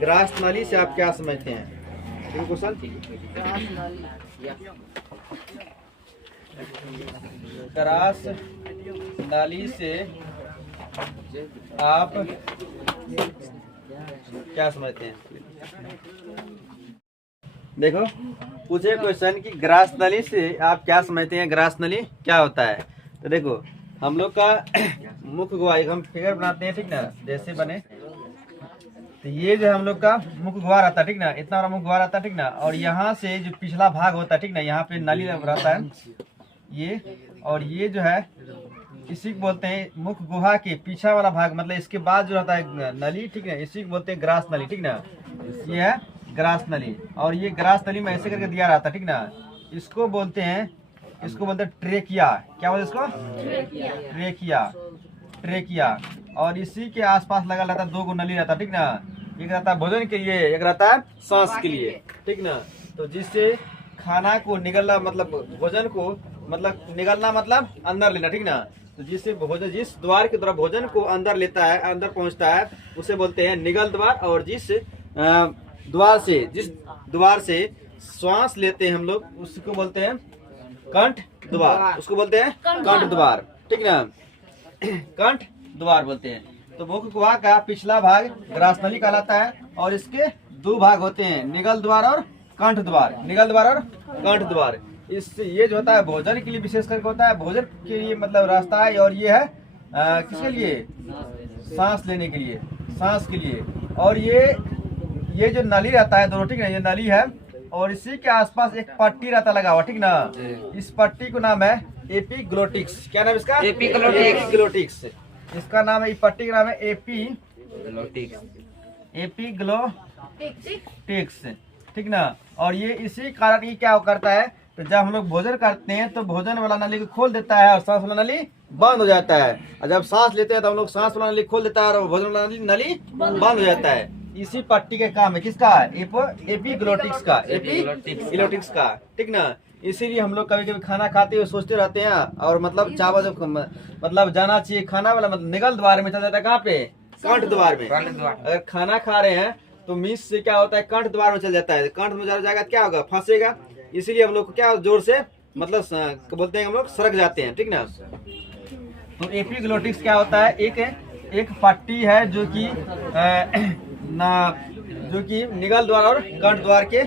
Grass नली से आप क्या समझते हैं? क्वेश्चन ग्रास नली से आप क्या समझते हैं? देखो, पूछे क्वेश्चन कि ग्रास नली से आप क्या समझते हैं, ग्रास नली क्या होता है। तो देखो, हम लोग का मुख्य गुहा, हम फिगर बनाते हैं, ठीक ना, जैसे बने तो ये जो हम लोग का मुख्य गुहा रहता है, ठीक ना, इतना बड़ा मुख्य गुहा रहता है, ठीक ना, और यहाँ से जो पिछला भाग होता है, ठीक ना, यहाँ पे नली रहता है ये, और ये जो है इसी को बोलते हैं मुख्य गुहा के पीछा वाला भाग, मतलब इसके बाद जो रहता है नली, ठीक ना, इसी को बोलते हैं ग्रास नली, ठीक ना। ये है ग्रास नली, और ये ग्रास नली में ऐसे करके दिया रहता है, ठीक ना। इसको बोलते हैं ट्रेकिया। क्या बोलते हैं इसको? ट्रेकिया। और इसी के आसपास लगा रहता है 2 गो नली रहता है, ठीक ना। एक रहता है भोजन के लिए, एक रहता है सांस के लिए, ठीक ना। तो जिससे खाना को निगलना, मतलब भोजन को मतलब निगलना मतलब अंदर लेना, ठीक ना। तो जिससे भोजन, जिस द्वार के द्वारा भोजन को अंदर लेता है, अंदर पहुंचता है, उसे बोलते हैं निगल द्वार। और जिस द्वार से श्वास लेते हैं हम लोग, उसको बोलते हैं कंठ द्वार। उसको बोलते हैं कंठ द्वार, ठीक ना, कंठ द्वार बोलते हैं। तो मुख्य गुहा का पिछला भाग ग्रास नली कहलाता है, और इसके 2 भाग होते हैं, निगल द्वार और कंठ द्वार। निगल द्वार और कंठ द्वार। इससे ये जो होता है भोजन के लिए विशेष करके होता है, भोजन के लिए मतलब रास्ता है, और ये है किसके लिए? सांस लेने के लिए, सांस के लिए। और ये जो नली रहता है दोनों, ठीक ना, ये नली है, और इसी के आसपास एक पट्टी रहता लगा हुआ, ठीक ना। इस पट्टी को नाम है एपिग्लोटिक्स। क्या नाम इसका? एपिग्लोटिक्स। इसका नाम है, इस पट्टी का नाम है एपिग्लोटिक्स, ठीक ना। और ये इसी कारण ये क्या करता है, तो जब हम लोग भोजन करते हैं तो भोजन वाला नली को खोल देता है और सांस वाला नली बंद हो जाता है। और जब सांस लेते हैं तो हम लोग सांस वाला नली खोल देता है और भोजन वाला नली बंद हो जाता है। इसी पट्टी के काम है, किसका? एपिग्लोटिक्स का, ठीक ना। इसीलिए हम लोग कभी कभी खाना खाते हुए सोचते रहते हैं, और मतलब चावल जब मतलब जाना चाहिए खाना वाला, मतलब निगल द्वार में चल जाता है। कहाँ पे? कंठ द्वार में। अगर खाना खा रहे हैं तो मिस से क्या होता है, कंठ द्वार में चल जाता है। कंठ में चल जाएगा, क्या होगा? फंसेगा। इसीलिए हम लोग को क्या जोर से मतलब बोलते हैं, हम लोग सरक जाते हैं, ठीक ना। तो एपिग्लोटिक्स क्या होता है? एक पट्टी है जो कि निगल द्वार और कंठ द्वार के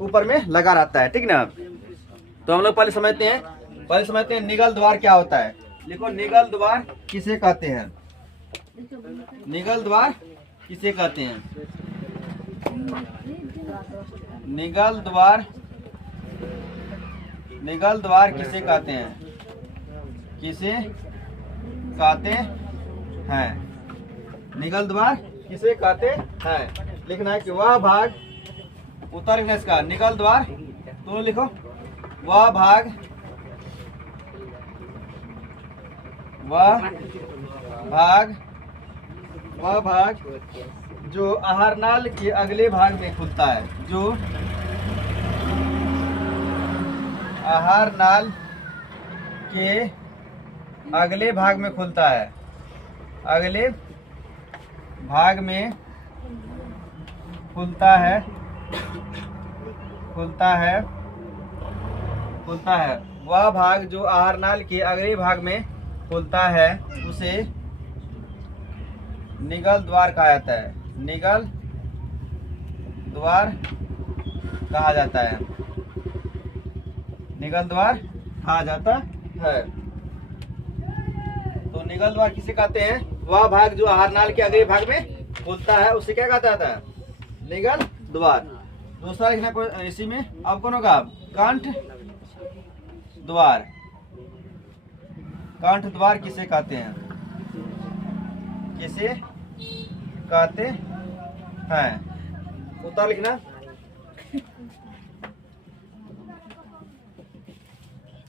ऊपर में लगा रहता है, ठीक ना। तो हम लोग पहले समझते हैं निगल द्वार क्या होता है। देखो, निगल द्वार किसे कहते हैं? निगल द्वार किसे कहते हैं? निगल द्वार किसे कहते हैं? किसे कहते हैं? निगल द्वार किसे कहते हैं? लिखना है कि वह भाग, उत्तर लिखना इसका, निगल द्वार, तो लिखो वह भाग जो आहारनाल के अगले भाग में खुलता है, जो आहारनाल के अगले भाग में खुलता है, अगले भाग में खुलता है, वह भाग जो आहारनाल के अगले भाग में खुलता है, उसे निगल द्वार कहा जाता है। निगल द्वार कहा जाता है, निगल द्वार कहा जाता है। तो निगल द्वार किसे कहते हैं? वह भाग जो आहारनाल के अगले भाग में खुलता है, उसे क्या कहता है? निगल द्वार। दूसरा लिखना इसी में, अब कौन होगा? कंठ द्वार। कंठ द्वार किसे कहते हैं? किसे कहते हैं? उत्तर लिखना,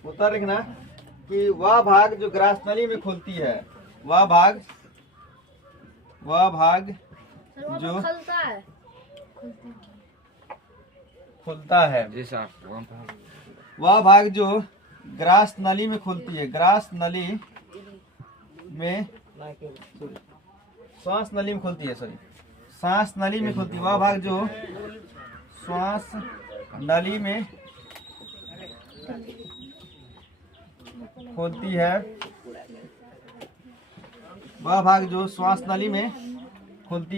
उत्तर लिखना कि वह भाग जो ग्रास नली में खुलती है, वह भाग जो खुलता है, वह भाग जो ग्रास नली में खुलती है, ग्रास नली में, श्वास नली में खुलती है, सॉरी, श्वास नली में खुलती है, वह भाग जो श्वास नली में खुलती है, वह भाग जो श्वास नली में खुलती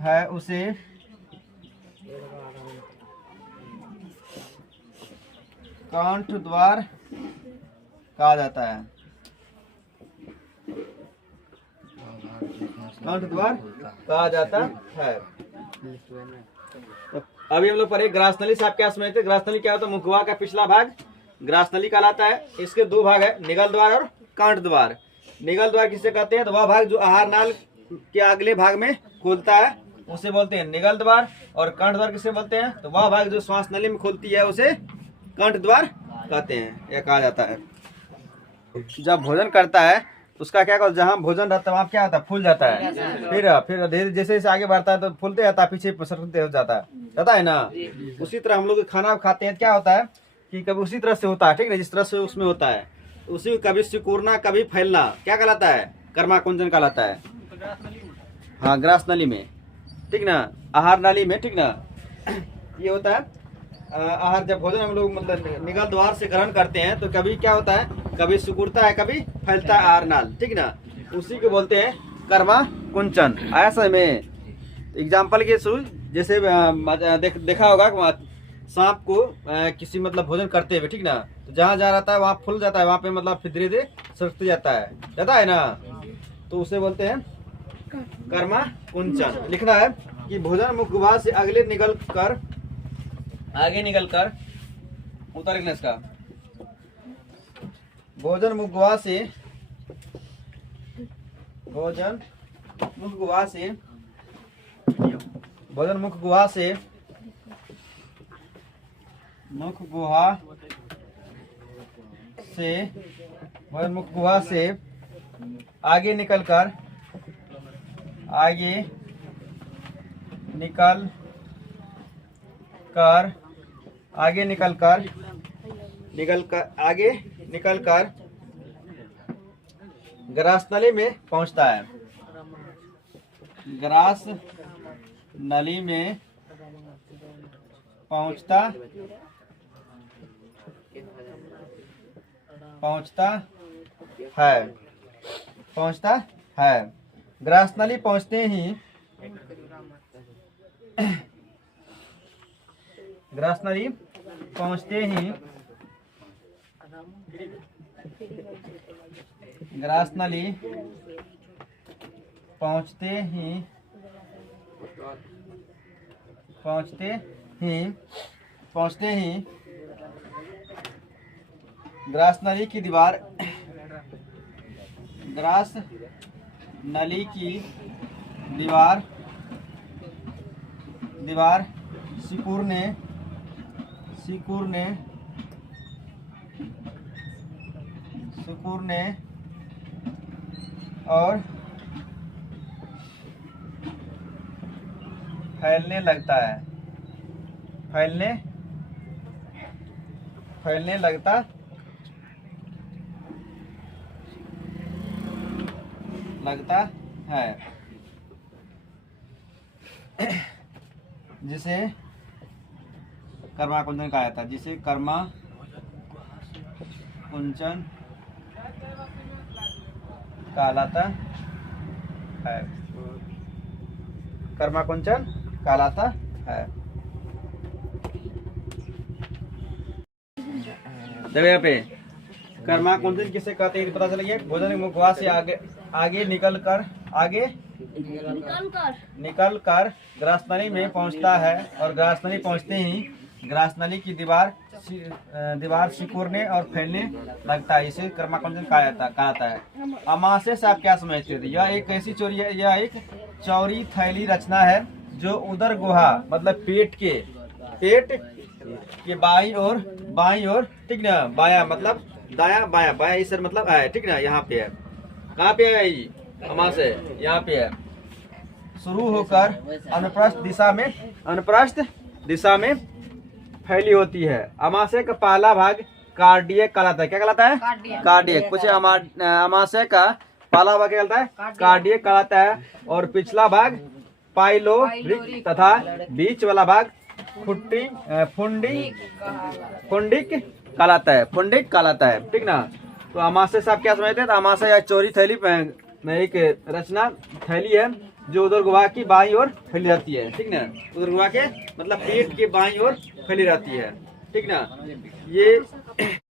है उसे कंठ द्वार कहा जाता है। कंठ द्वार कहा जाता है। तो अभी हम लोग पढ़े ग्रास नली से आप क्या समझते हैं? ग्रास नली क्या होता है? मुखगुहा का पिछला भाग ग्रास नली कहलाता है। इसके दो भाग है, निगल द्वार और कंठ द्वार। निगल द्वार किसे कहते हैं? तो वह भाग जो आहार नाल के अगले भाग में खुलता है उसे बोलते हैं निगल द्वार। और कंठ द्वार किसे बोलते हैं? तो वह भाग जो श्वास नली में खुलती है उसे कंठ द्वार कहते हैं, यह कहा जाता है। जब भोजन करता है उसका क्या कहते हैं? जहाँ भोजन रहता है वहाँ क्या होता है? फूल जाता है। फिर धीरे जैसे जैसे आगे बढ़ता है तो फूलते जाता है, पीछे सरकते हो जाता है ना। उसी तरह हम लोग खाना खाते हैं, क्या होता है कि कभी उसी तरह से होता है, ठीक है, जिस तरह से उसमें होता है उसी कभी सिकुड़ना कभी फैलना क्या कहलाता है? कर्माकुंचन कहलाता है। हाँ, ग्रास नली में, ठीक ना, आहार नली में, ठीक ना, ये होता है आहार। जब भोजन हम लोग मतलब निगल द्वार से ग्रहण करते हैं तो कभी क्या होता है? कभी सिकुड़ता है कभी फैलता है आहार नाल, ठीक ना, उसी को बोलते हैं कर्मा कुंचन। ऐसा में एग्जाम्पल के थ्रू जैसे देखा होगा सांप को किसी मतलब भोजन करते हुए, ठीक ना, तो जहाँ जहाँ रहता है वहाँ फूल जाता है, वहाँ पे मतलब फिर धीरे धीरे सरकते जाता है ना, तो उसे बोलते हैं कर्मा कुंचन। लिखना है कि भोजन मुखगुहा से आगे निकल कर उत्तर लिखना इसका। भोजन मुखगुहा से आगे निकल कर ग्रास नली में पहुंचता है। ग्रास नली में पहुंचता है। ग्रास नली पहुंचते ही ग्रास नली पहुंचते ही ग्रास नली की दीवार सिकुड़ने और फैलने लगता है। जिसे कर्मा कुंचन कहा जाता है। जिसे कर्मा कुंचन कहलाता है। कर्मा कुंचन कहलाता है। देखो यहाँ पे कर्मा कुंचन किसे कहते हैं पता चल गया। भोजन मुखगुहा से आगे निकल कर ग्रास नली में पहुंचता है और ग्रास नली पहुंचते ही ग्रास नली की दीवार सिकुड़ने और फैलने लगता है। इसे कर्मा कुंचन कहलाता है। अमाशय से आप क्या समझते हैं? यह एक ऐसी चौड़ी थैली रचना है जो उदर गुहा मतलब पेट के बाईं ओर, ठीक ना, बाया मतलब दाया, बाया इस मतलब है, ठीक ना, यहाँ पे है। कहाँ पे है ये अमाशय? यहाँ पे है। शुरू होकर अनुप्रस्थ दिशा में फैली होती है। अमाशय का पहला भाग कार्डियक कहलाता है। क्या कहलाता है? कार्डियक। कुछ अमाशय का पहला भाग क्या कहलाता है? कार्डियक कहलाता है। और पिछला भाग पाइलोरिक तथा बीच वाला भाग फुंडिक कहलाता है, फुंडिक कहलाता है। ठीक ना। तो अमाशय से आप क्या समझते हैं? तो अमाशय या चौड़ी थैली में एक रचना थैली है जो उदर गुहा की बाईं ओर फैली रहती है। ठीक ना। उदर गुहा के मतलब पेट के बाईं ओर फैली रहती है। ठीक ना। ये